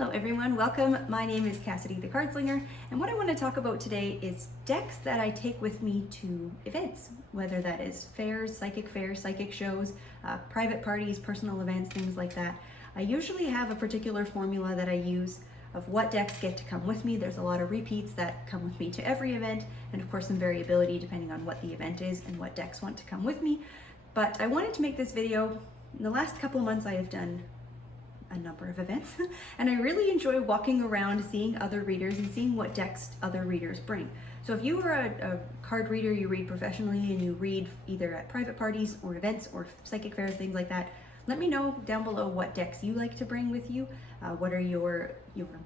Hello everyone, welcome. My name is Cassidy the Cardslinger, and what I want to talk about today is decks that I take with me to events, whether that is fairs, psychic shows, private parties, personal events, things like that. I usually have a particular formula that I use of what decks get to come with me. There's a lot of repeats that come with me to every event, and of course some variability depending on what the event is and what decks want to come with me. But I wanted to make this video. In the last couple of months I have done a number of events and I really enjoy walking around seeing other readers and seeing what decks other readers bring. So if you are a card reader, you read professionally and you read either at private parties or events or psychic fairs, things like that, let me know down below what decks you like to bring with you. What are your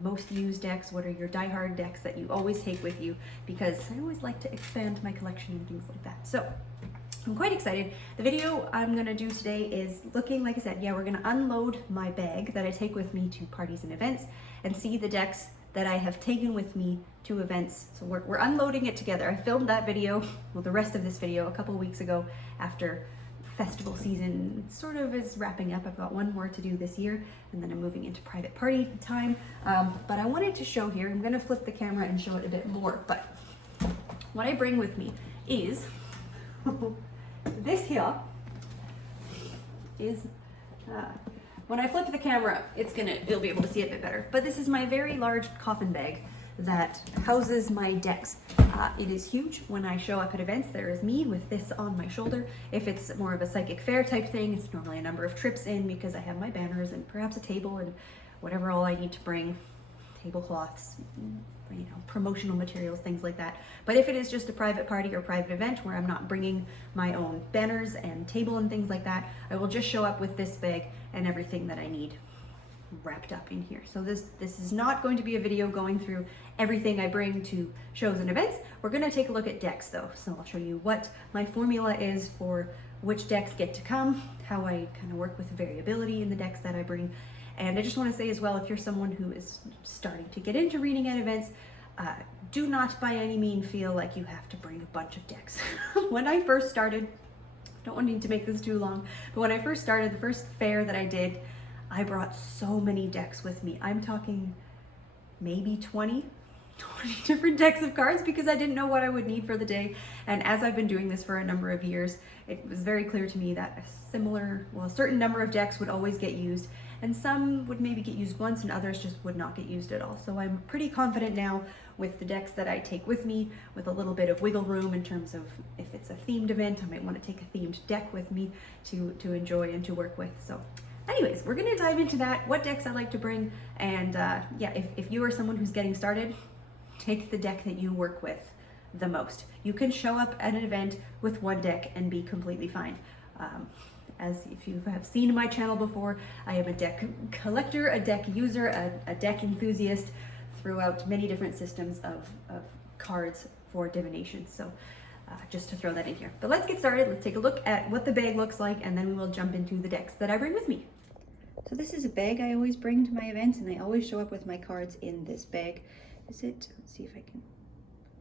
most used decks? What are your die-hard decks that you always take with you? Because I always like to expand my collection and things like that. So I'm quite excited. The video I'm gonna do today is looking, like I said, we're gonna unload my bag that I take with me to parties and events and see the decks that I have taken with me to events. So we're unloading it together. I filmed that video, well, the rest of this video a couple weeks ago after festival season sort of is wrapping up. I've got one more to do this year and then I'm moving into private party time. But I wanted to show here, I'm gonna flip the camera and show it a bit more, but what I bring with me is this here is, when I flip the camera, you'll be able to see it a bit better. But this is my very large coffin bag that houses my decks. It is huge. When I show up at events, there is me with this on my shoulder. If it's more of a psychic fair type thing, it's normally a number of trips in because I have my banners and perhaps a table and whatever all I need to bring, tablecloths, promotional materials, things like that. But if it is just a private party or private event where I'm not bringing my own banners and table and things like that, I will just show up with this bag and everything that I need wrapped up in here. So this is not going to be a video going through everything I bring to shows and events. We're going to take a look at decks though. So I'll show you what my formula is for which decks get to come, how I kind of work with variability in the decks that I bring. And I just want to say as well, if you're someone who is starting to get into reading at events, do not by any means feel like you have to bring a bunch of decks. When I first started, don't want to make this too long, but when I first started, the first fair that I did, I brought so many decks with me. I'm talking maybe 20 different decks of cards because I didn't know what I would need for the day. And as I've been doing this for a number of years, it was very clear to me that a certain number of decks would always get used, and some would maybe get used once and others just would not get used at all. So I'm pretty confident now with the decks that I take with me, with a little bit of wiggle room in terms of if it's a themed event, I might want to take a themed deck with me to enjoy and to work with. So anyways, we're gonna dive into that, what decks I like to bring, and if you are someone who's getting started, take the deck that you work with the most. You can show up at an event with one deck and be completely fine. As if you have seen my channel before, I am a deck collector, a deck user, a deck enthusiast throughout many different systems of cards for divination. So just to throw that in here. But let's get started. Let's take a look at what the bag looks like and then we will jump into the decks that I bring with me. So this is a bag I always bring to my events and I always show up with my cards in this bag. Let's see if I can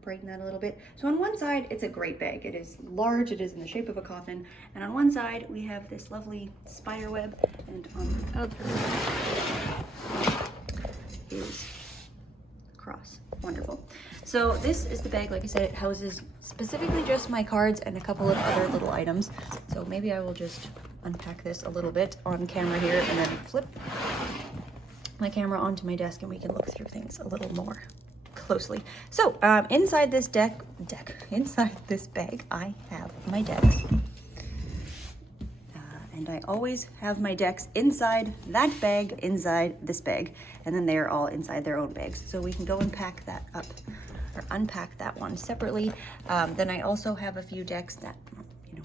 brighten that a little bit. So on one side, it's a great bag. It is large, it is in the shape of a coffin. And on one side, we have this lovely spider web. And on the other is cross. Wonderful. So this is the bag, like I said, it houses specifically just my cards and a couple of other little items. So maybe I will just unpack this a little bit on camera here and then flip my camera onto my desk and we can look through things a little more closely. So inside this inside this bag, I have my decks. And I always have my decks inside that bag, inside this bag, and then they're all inside their own bags. So we can go and pack that up or unpack that one separately. Then I also have a few decks that,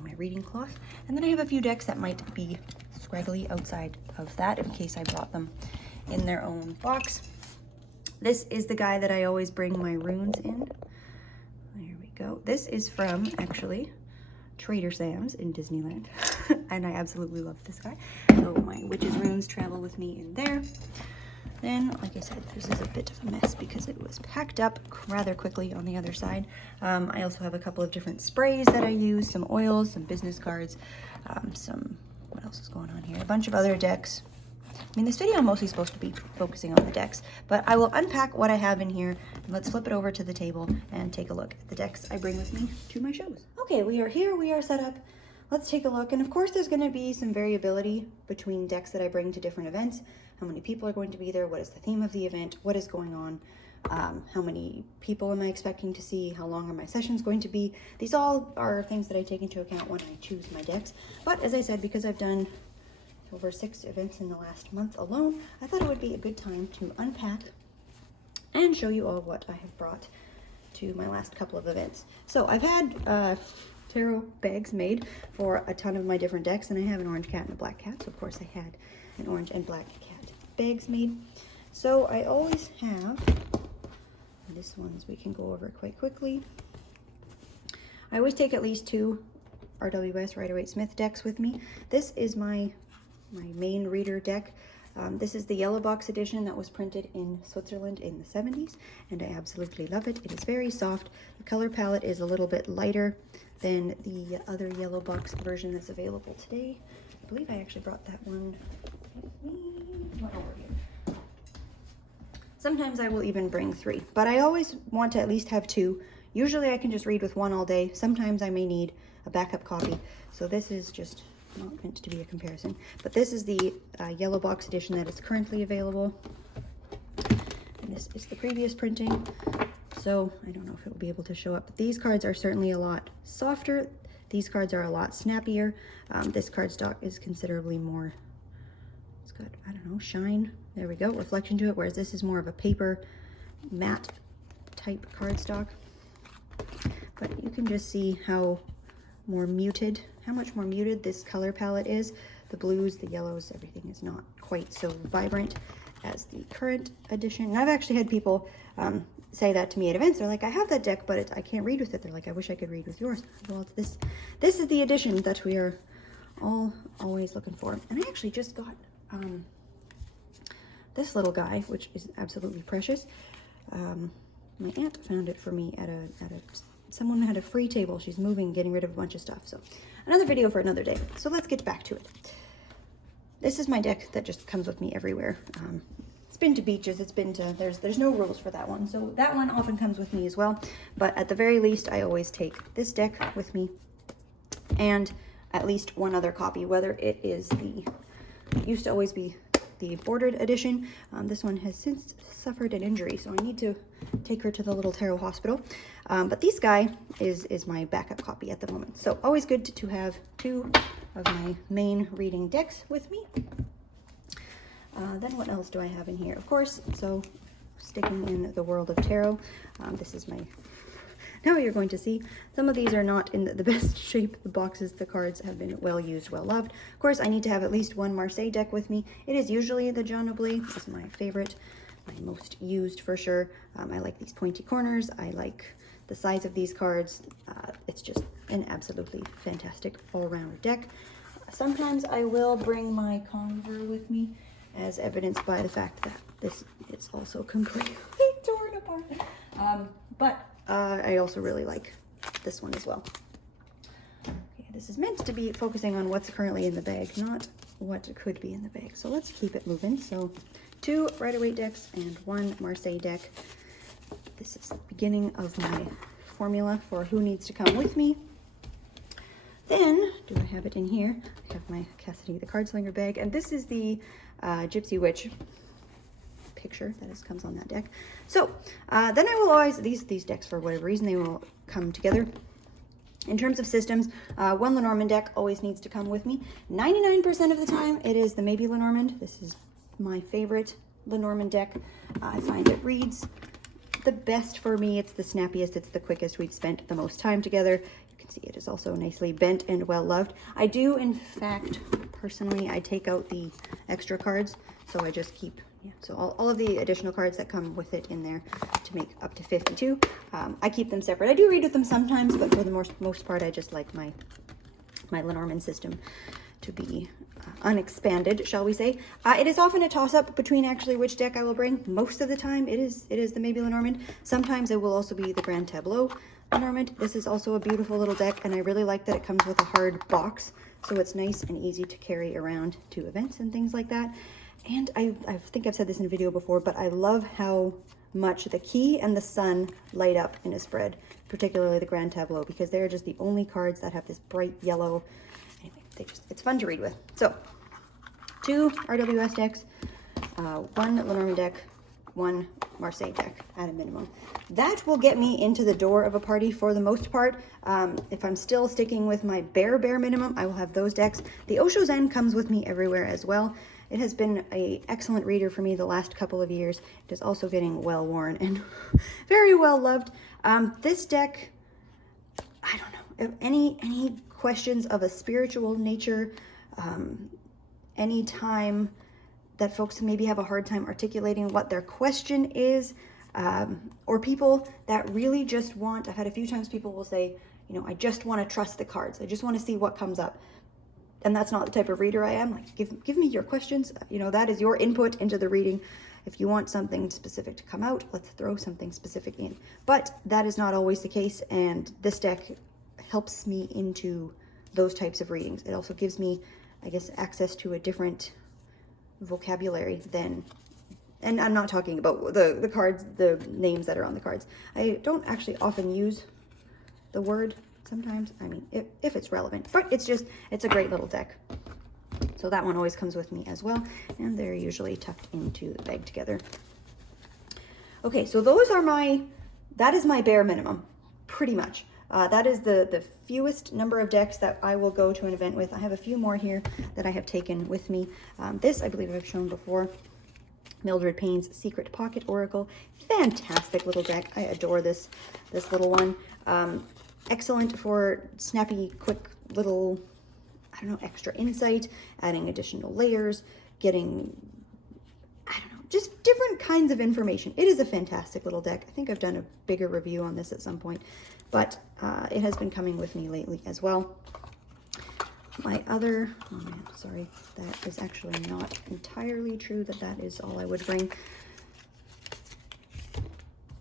my reading cloth, and then I have a few decks that might be scraggly outside of that in case I brought them in their own box. This is the guy that I always bring my runes in. There we go. This is from, actually, Trader Sam's in Disneyland. And I absolutely love this guy. So my witch's runes travel with me in there. Then, like I said, this is a bit of a mess because it was packed up rather quickly on the other side. I also have a couple of different sprays that I use, some oils, some business cards, what else is going on here? A bunch of other decks. mean, this video I'm mostly supposed to be focusing on the decks, but I will unpack what I have in here, and let's flip it over to the table and take a look at the decks I bring with me to my shows. Okay, we are here, we are set up. Let's take a look, and of course there's going to be some variability between decks that I bring to different events. How many people are going to be there, what is the theme of the event, what is going on, how many people am I expecting to see, how long are my sessions going to be. These all are things that I take into account when I choose my decks. But as I said, because I've done over 6 events in the last month alone, I thought it would be a good time to unpack and show you all what I have brought to my last couple of events. So I've had tarot bags made for a ton of my different decks, and I have an orange cat and a black cat, so of course I had an orange and black cat bags made. So I always have, this ones we can go over quite quickly. I always take at least 2 RWS Rider-Waite-Smith decks with me. This is my main reader deck. This is the yellow box edition that was printed in Switzerland in the 70s, and I absolutely love it. It is very soft. The color palette is a little bit lighter than the other yellow box version that's available today. I believe I actually brought that one with me. Over here. Sometimes I will even bring 3, but I always want to at least have 2. Usually I can just read with 1 all day. Sometimes I may need a backup copy, so this is just not meant to be a comparison, but this is the yellow box edition that is currently available, and this is the previous printing, so I don't know if it will be able to show up, but these cards are certainly a lot softer. These cards are a lot snappier. This cardstock is considerably more, it's got, I don't know, shine, there we go, reflection to it, whereas this is more of a paper matte type cardstock. But you can just see how much more muted this color palette is. The blues, the yellows, everything is not quite so vibrant as the current edition. And I've actually had people say that to me at events. They're like, I have that deck, but I can't read with it. They're like, I wish I could read with yours. Well, this is the edition that we are all always looking for. And I actually just got this little guy, which is absolutely precious. My aunt found it for me at someone had a free table. She's moving, getting rid of a bunch of stuff. So another video for another day. So let's get back to it. This is my deck that just comes with me everywhere. It's been to beaches, it's been to, there's no rules for that one. So that one often comes with me as well. But at the very least, I always take this deck with me and at least 1 other copy, whether it is it used to always be the bordered edition. This one has since suffered an injury, so I need to take her to the little tarot hospital. But this guy is my backup copy at the moment. So always good to have 2 of my main reading decks with me. Then what else do I have in here? Of course, so sticking in the world of tarot, this is my, now you're going to see, some of these are not in the best shape. The boxes, the cards have been well used, well loved. Of course, I need to have at least 1 Marseille deck with me. It is usually the John Oblé. This is my favorite, my most used for sure. I like these pointy corners. I like the size of these cards. It's just an absolutely fantastic all-round deck. Sometimes I will bring my Conver with me, as evidenced by the fact that this is also completely torn apart. But I also really like this one as well. Okay, this is meant to be focusing on what's currently in the bag, not what could be in the bag. So let's keep it moving. So 2 Rider-Waite decks and 1 Marseille deck. This is the beginning of my formula for who needs to come with me. Then, do I have it in here? I have my Cassidy the Cardslinger bag, and this is the Gypsy Witch picture that comes on that deck. So then I will always, these decks for whatever reason, they will come together. In terms of systems, 1 Lenormand deck always needs to come with me. 99% of the time it is the Maybe Lenormand. This is my favorite Lenormand deck. I find it reads the best for me. It's the snappiest, it's the quickest. We've spent the most time together. You can see it is also nicely bent and well loved. I do, in fact, personally, I take out the extra cards, so I just keep, so all of the additional cards that come with it in there to make up to 52. I keep them separate. I do read with them sometimes, but for the most part, I just like my Lenormand system to be unexpanded, shall we say. It is often a toss-up between actually which deck I will bring. Most of the time it is the Maybe Lenormand. Sometimes it will also be the Grand Tableau Lenormand. This is also a beautiful little deck, and I really like that it comes with a hard box, so it's nice and easy to carry around to events and things like that. And I think I've said this in a video before, but I love how much the key and the sun light up in a spread, particularly the Grand Tableau, because they're just the only cards that have this bright yellow. Anyway, it's fun to read with. So 2 RWS decks, 1 Lenormand deck, 1 Marseille deck at a minimum. That will get me into the door of a party for the most part. If I'm still sticking with my bare minimum, I will have those decks. The Osho Zen comes with me everywhere as well. It has been an excellent reader for me the last couple of years. It is also getting well worn and very well loved. This deck, I don't know, if any questions of a spiritual nature, any time that folks maybe have a hard time articulating what their question is, or people that really just want, I've had a few times people will say, you know, I just want to trust the cards. I just want to see what comes up. And that's not the type of reader I am. Like, give me your questions. You know, that is your input into the reading. If you want something specific to come out, let's throw something specific in. But that is not always the case, and this deck helps me into those types of readings. It also gives me, I guess, access to a different vocabulary than, and I'm not talking about the cards, the names that are on the cards. I don't actually often use the word sometimes, I mean, if it's relevant, but it's a great little deck. So that one always comes with me as well, and they're usually tucked into the bag together. Okay, so that is my bare minimum, pretty much. That is the fewest number of decks that I will go to an event with. I have a few more here that I have taken with me. This, I believe I've shown before. Mildred Payne's Secret Pocket Oracle. Fantastic little deck. I adore this little one. Excellent for snappy, quick little, I don't know, extra insight, adding additional layers, getting, I don't know, just different kinds of information. It is a fantastic little deck. I think I've done a bigger review on this at some point, but it has been coming with me lately as well. My other, oh man, sorry, that is actually not entirely true that is all I would bring.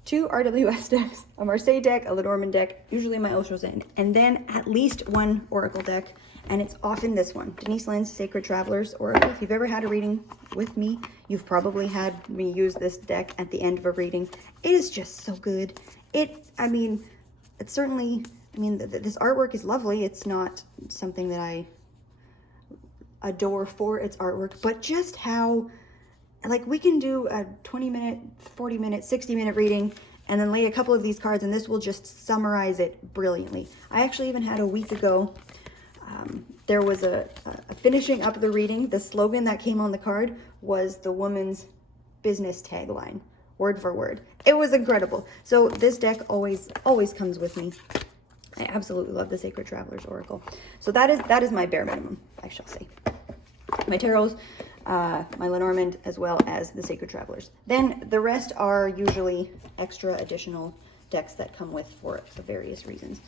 2 RWS decks, a Marseille deck, a Lenormand deck, usually my Osho Zen, and then at least 1 Oracle deck, and it's often this one, Denise Linn's Sacred Travelers Oracle. If you've ever had a reading with me, you've probably had me use this deck at the end of a reading. It is just so good. I mean, it's certainly, I mean, this artwork is lovely. It's not something that I adore for its artwork, but just how, like, we can do a 20-minute, 40-minute, 60-minute reading and then lay a couple of these cards, and this will just summarize it brilliantly. I actually even had a week ago, there was a finishing up the reading. The slogan that came on the card was the woman's business tagline, word for word. It was incredible. So this deck always comes with me. I absolutely love the Sacred Travelers Oracle. So that is my bare minimum, I shall say. My tarots, my Lenormand, as well as the Sacred Travelers. Then the rest are usually extra additional decks that come with for various reasons.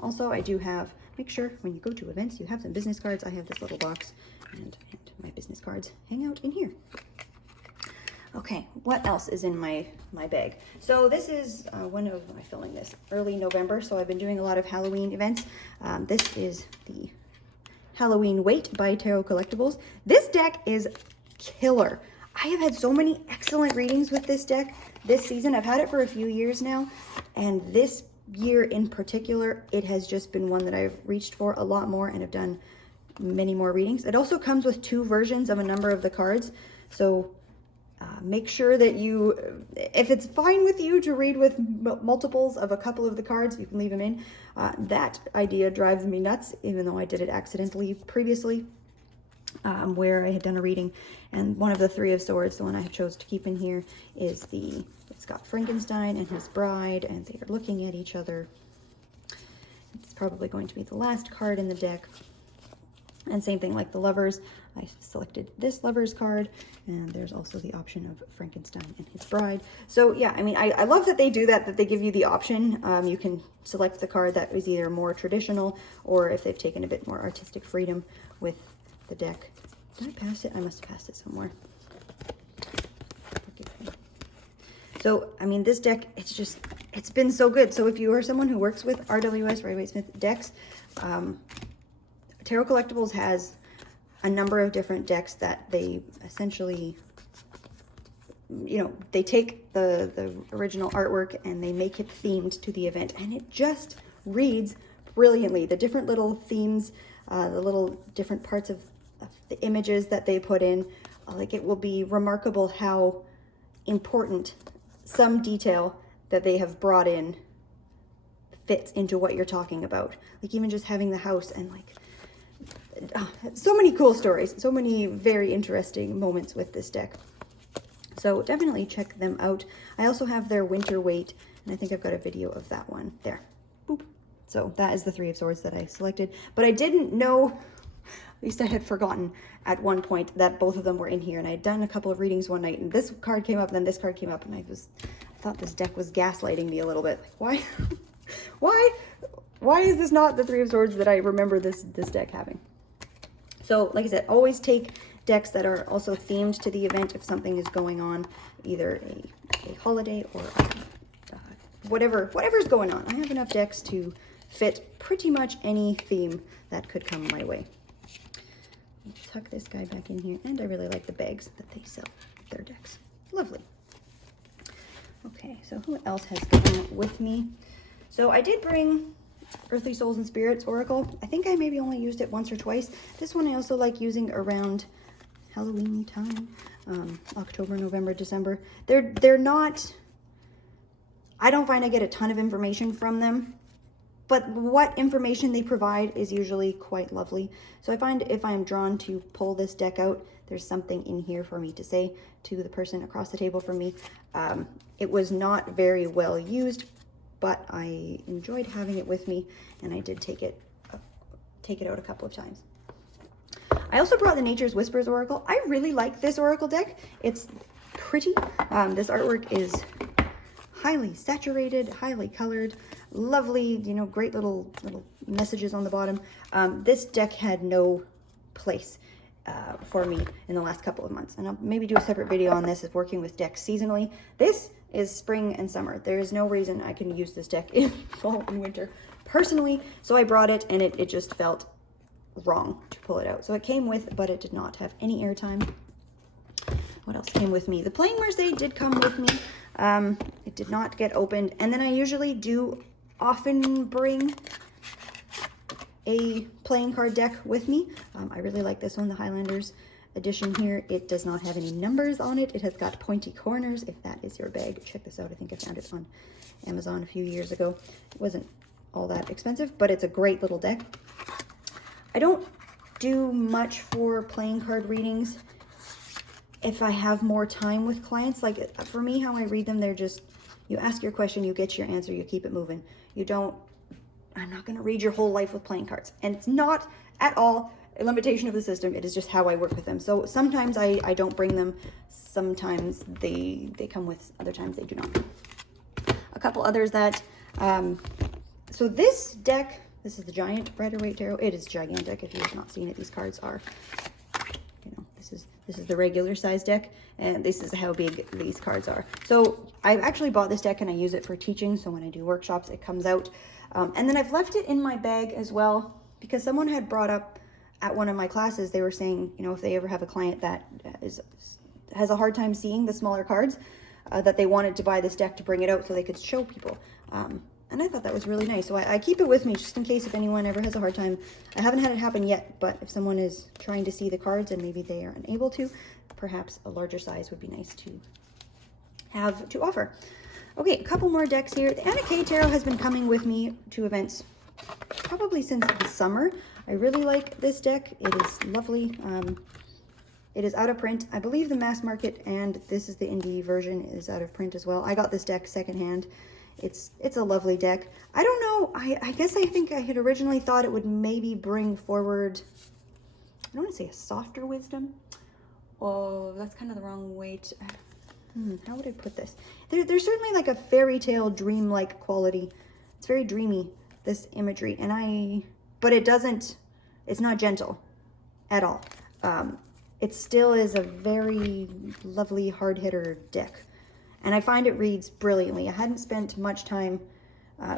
Also, I do have, make sure when you go to events, you have some business cards. I have this little box, and my business cards hang out in here. Okay, what else is in my bag? So this is, when am I filming this? Early November, so I've been doing a lot of Halloween events. This is the Halloween Wait by Tarot Collectibles. This deck is killer. I have had so many excellent readings with this deck this season. I've had it for a few years now, and this year in particular, it has just been one that I've reached for a lot more and have done many more readings. It also comes with 2 versions of a number of the cards, so make sure that you, if it's fine with you to read with multiples of a couple of the cards, you can leave them in. That idea drives me nuts, even though I did it accidentally previously, where I had done a reading, and one of the 3 of Swords, the one I chose to keep in here, is it's got Frankenstein and his bride, and they are looking at each other. It's probably going to be the last card in the deck. And same thing like the Lovers. I selected this Lovers card, and there's also the option of Frankenstein and his bride. So yeah, I mean, I love that they do that they give you the option. You can select the card that is either more traditional, or if they've taken a bit more artistic freedom with the deck. Did I pass it? I must have passed it somewhere. So, I mean, this deck, it's been so good. So if you are someone who works with RWS, Rider-Waite Smith decks, Tarot Collectibles has a number of different decks that they essentially, you know, they take the original artwork and they make it themed to the event, and it just reads brilliantly. The different little themes, the little different parts of the images that they put in, like, it will be remarkable how important some detail that they have brought in fits into what you're talking about. Like, even just having the house and like, so many cool stories, so many very interesting moments with this deck. So definitely check them out. I also have their winter weight, and I think I've got a video of that one there. Boop. So that is the Three of Swords that I selected, but I didn't know, at least I had forgotten at one point, that both of them were in here, and I'd done a couple of readings one night, and this card came up, and then this card came up, and I thought this deck was gaslighting me a little bit. Like, why is this not the Three of Swords that I remember this deck having? So, like I said, always take decks that are also themed to the event if something is going on, either a holiday or whatever's going on. I have enough decks to fit pretty much any theme that could come my way. Let's tuck this guy back in here, and I really like the bags that they sell their decks. Lovely. Okay, so who else has come with me? So I did bring Earthly Souls and Spirits Oracle. I think I maybe only used it once or twice. This one I also like using around Halloween time, October, November, December. They're not, I don't find I get a ton of information from them, but what information they provide is usually quite lovely. So I find if I'm drawn to pull this deck out, there's something in here for me to say to the person across the table from me. It was not very well used, but I enjoyed having it with me, and I did take it out a couple of times. I also brought the Nature's Whispers Oracle. I really like this Oracle deck. It's pretty. This artwork is highly saturated, highly colored, lovely, you know, great little messages on the bottom. This deck had no place for me in the last couple of months, and I'll maybe do a separate video on this, as working with decks seasonally. This is spring and summer. There is no reason I can use this deck in fall and winter personally, so I brought it, and it just felt wrong to pull it out. So it came with, but it did not have any airtime. What else came with me? The Playing Marseille did come with me. It did not get opened, and then I usually do often bring a playing card deck with me. I really like this one, the Highlanders edition here. It does not have any numbers on it. It has got pointy corners, if that is your bag. Check this out. I think I found it on Amazon a few years ago. It wasn't all that expensive, but it's a great little deck. I don't do much for playing card readings if I have more time with clients. Like, for me, how I read them, they're just, you ask your question, you get your answer, you keep it moving. You don't, I'm not going to read your whole life with playing cards. And it's not at all a limitation of the system. It is just how I work with them. So sometimes I don't bring them. Sometimes they come with, other times they do not. A couple others that, so this deck, this is the Giant Rider-Waite Tarot. It is gigantic. If you have not seen it, these cards are, you know, this is the regular size deck, and this is how big these cards are. So I've actually bought this deck, and I use it for teaching. So when I do workshops, it comes out. And then I've left it in my bag as well, because someone had brought up at one of my classes, they were saying, you know, if they ever have a client that has a hard time seeing the smaller cards, that they wanted to buy this deck to bring it out so they could show people. And I thought that was really nice. So I keep it with me just in case if anyone ever has a hard time. I haven't had it happen yet, but if someone is trying to see the cards and maybe they are unable to, perhaps a larger size would be nice to have to offer. Okay, a couple more decks here. The Anna Kay Tarot has been coming with me to events probably since the summer. I really like this deck. It is lovely. It is out of print. I believe the mass market and this is the indie version is out of print as well. I got this deck secondhand. It's a lovely deck. I don't know. I guess I think I had originally thought it would maybe bring forward, I don't want to say a softer wisdom. Oh, that's kind of the wrong way to, how would I put this? There's certainly like a fairy tale dream-like quality. It's very dreamy, this imagery, but it's not gentle at all. It still is a very lovely hard hitter deck. And I find it reads brilliantly. I hadn't spent much time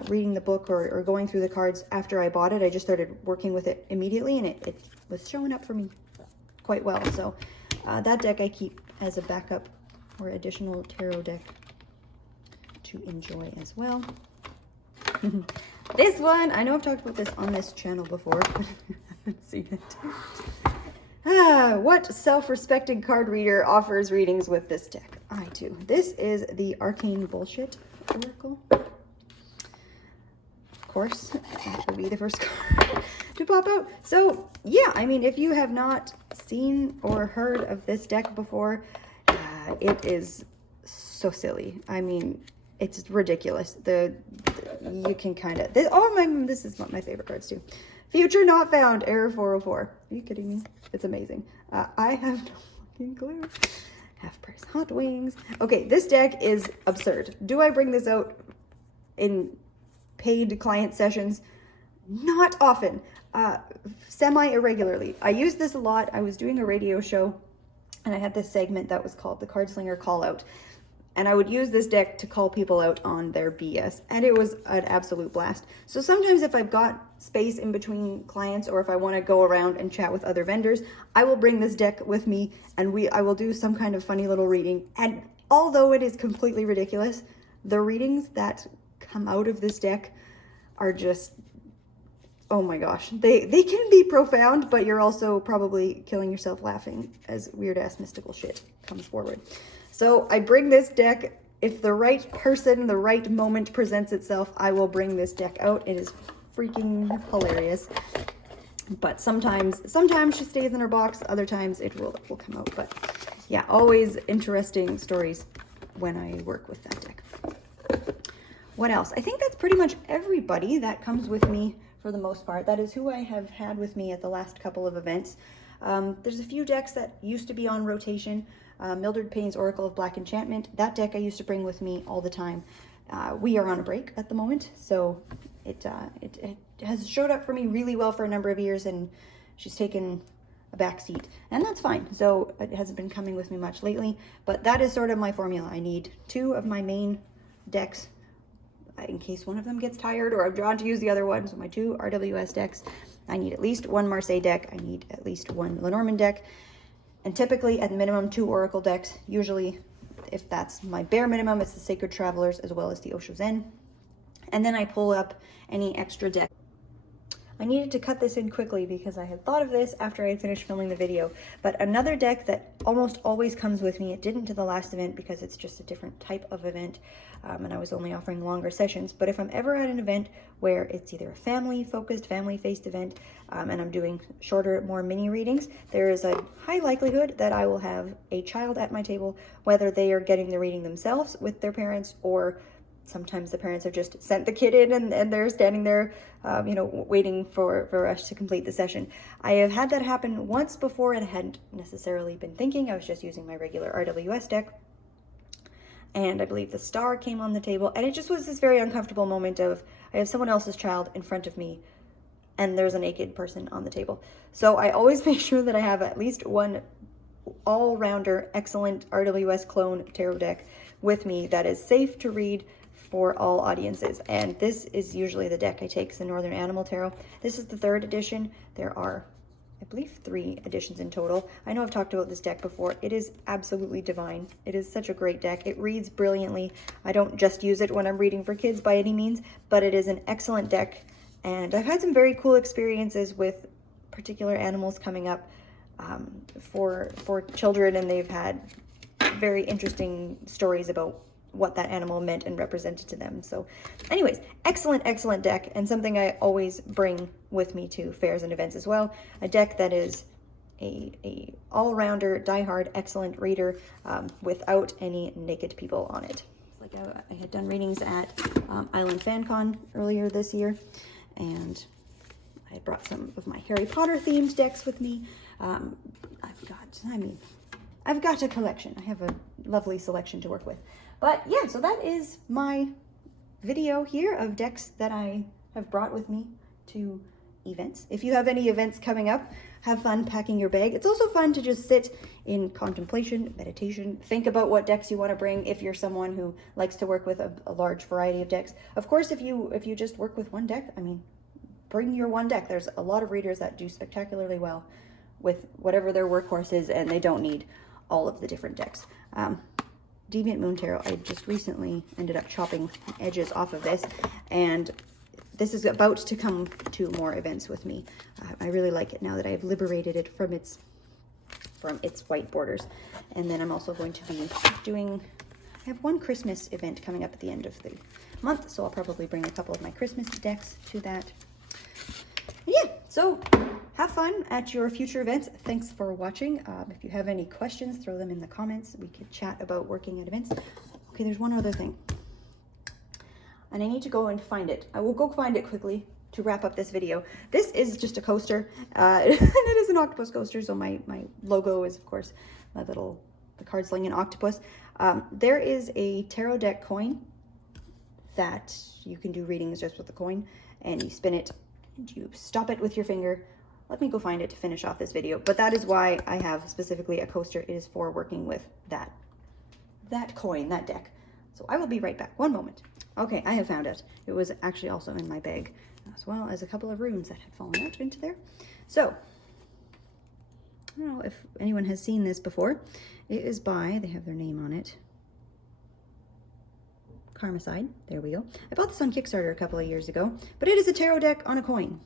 reading the book or going through the cards after I bought it. I just started working with it immediately, and it was showing up for me quite well. So that deck I keep as a backup or additional tarot deck to enjoy as well. This one, I know I've talked about this on this channel before, but I haven't seen it. What self-respected card reader offers readings with this deck? I do. This is the Arcane Bullshit Oracle. Of course, that would be the first card to pop out. So yeah, I mean, if you have not seen or heard of this deck before, it is so silly. I mean, it's ridiculous. You can kind of, this is one of my favorite cards too. Future Not Found, Error 404. Are you kidding me? It's amazing. I have no fucking clue. Half price hot wings. Okay, this deck is absurd. Do I bring this out in paid client sessions? Not often. Semi-irregularly. I use this a lot. I was doing a radio show and I had this segment that was called the Cardslinger Call Out. And I would use this deck to call people out on their BS. And it was an absolute blast. So sometimes if I've got space in between clients, or if I want to go around and chat with other vendors, I will bring this deck with me and I will do some kind of funny little reading. And although it is completely ridiculous, the readings that come out of this deck are just, oh my gosh. They can be profound, but you're also probably killing yourself laughing as weird ass mystical shit comes forward. So I bring this deck, if the right person, the right moment presents itself, I will bring this deck out. It is freaking hilarious. But sometimes she stays in her box, other times it will come out. But yeah, always interesting stories when I work with that deck. What else? I think that's pretty much everybody that comes with me for the most part. That is who I have had with me at the last couple of events. There's a few decks that used to be on rotation. Mildred Payne's Oracle of Black Enchantment. That deck I used to bring with me all the time. We are on a break at the moment, so it has showed up for me really well for a number of years, and she's taken a back seat, and that's fine. So it hasn't been coming with me much lately, but that is sort of my formula. I need two of my main decks in case one of them gets tired or I'm drawn to use the other one. So my two RWS decks. I need at least one Marseille deck. I need at least one Lenormand deck. And typically, at minimum, 2 Oracle decks. Usually, if that's my bare minimum, it's the Sacred Travelers as well as the Osho Zen. And then I pull up any extra deck. I needed to cut this in quickly because I had thought of this after I had finished filming the video. But another deck that almost always comes with me, it didn't to the last event because it's just a different type of event, and I was only offering longer sessions. But if I'm ever at an event where it's either a family-focused, family-faced event, and I'm doing shorter, more mini readings, there is a high likelihood that I will have a child at my table, whether they are getting the reading themselves with their parents, or sometimes the parents have just sent the kid in and they're standing there, waiting for us to complete the session. I have had that happen once before and I hadn't necessarily been thinking. I was just using my regular RWS deck. And I believe the star came on the table. And it just was this very uncomfortable moment of, I have someone else's child in front of me and there's a naked person on the table. So I always make sure that I have at least one all-rounder, excellent RWS clone tarot deck with me that is safe to read for all audiences. And this is usually the deck I take, the Northern Animal Tarot. This is the 3rd edition. There are, I believe, 3 editions in total. I know I've talked about this deck before. It is absolutely divine. It is such a great deck. It reads brilliantly. I don't just use it when I'm reading for kids by any means, but it is an excellent deck. And I've had some very cool experiences with particular animals coming up for children, and they've had very interesting stories about what that animal meant and represented to them. So anyways, excellent deck, and something I always bring with me to fairs and events as well. A deck that is a all-rounder, die-hard, excellent reader without any naked people on it. Like I had done readings at Island FanCon earlier this year, and I brought some of my Harry Potter themed decks with me. I've got a collection. I have a lovely selection to work with. But yeah, so that is my video here of decks that I have brought with me to events. If you have any events coming up, have fun packing your bag. It's also fun to just sit in contemplation, meditation, think about what decks you want to bring if you're someone who likes to work with a large variety of decks. Of course, if you just work with one deck, I mean, bring your one deck. There's a lot of readers that do spectacularly well with whatever their workhorse is, and they don't need all of the different decks. Deviant Moon Tarot, I just recently ended up chopping edges off of this, and this is about to come to more events with me. I really like it now that I've liberated it from its white borders. And then I'm also going to be doing, I have one Christmas event coming up at the end of the month, so I'll probably bring a couple of my Christmas decks to that. And yeah, so have fun at your future events. Thanks for watching. If you have any questions, throw them in the comments. We could chat about working at events. Okay, there's one other thing, and I need to go and find it. I will go find it quickly to wrap up this video. This is just a coaster. It is an octopus coaster, so my logo is, of course, the card-slinging octopus. There is a tarot deck coin that you can do readings just with the coin, and you spin it, and you stop it with your finger. Let me go find it to finish off this video, but that is why I have specifically a coaster. It is for working with that coin, that deck. So I will be right back. One moment. Okay, I have found it. It was actually also in my bag, as well as a couple of runes that had fallen out into there. So, I don't know if anyone has seen this before. It is by, they have their name on it, Karmicide. There we go. I bought this on Kickstarter a couple of years ago, but it is a tarot deck on a coin.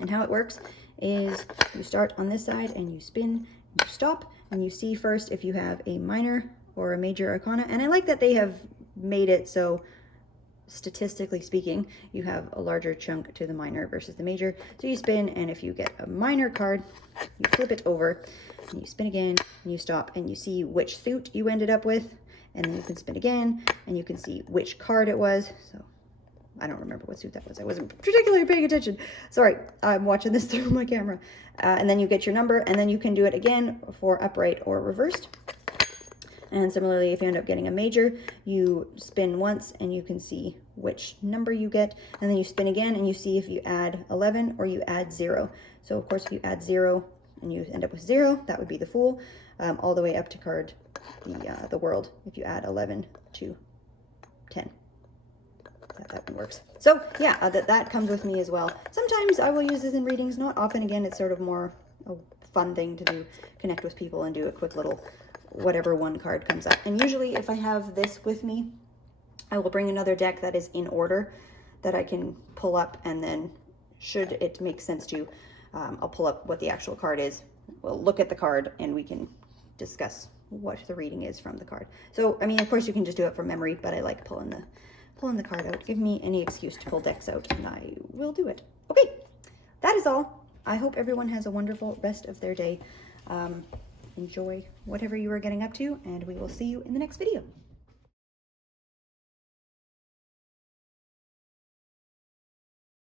And how it works is you start on this side and you spin, you stop, and you see first if you have a minor or a major arcana. And I like that they have made it so, statistically speaking, you have a larger chunk to the minor versus the major. So you spin, and if you get a minor card, you flip it over, and you spin again, and you stop, and you see which suit you ended up with, and then you can spin again, and you can see which card it was. So I don't remember what suit that was. I wasn't particularly paying attention. Sorry, I'm watching this through my camera. And then you get your number, and then you can do it again for upright or reversed. And similarly, if you end up getting a major, you spin once and you can see which number you get, and then you spin again and you see if you add 11 or you add 0. So of course, if you add 0 and you end up with 0, that would be the Fool, all the way up to card the World if you add 11 to 10. That one works. So yeah, that comes with me as well. Sometimes I will use this in readings, not often. Again, it's sort of more a fun thing to do, connect with people and do a quick little whatever one card comes up. And usually if I have this with me, I will bring another deck that is in order that I can pull up, and then should it make sense to, I'll pull up what the actual card is. We'll look at the card and we can discuss what the reading is from the card. So, I mean, of course you can just do it from memory, but I like pulling the card out. Give me any excuse to pull decks out and I will do it. Okay, that is all. I hope everyone has a wonderful rest of their day. Enjoy whatever you are getting up to, and we will see you in the next video.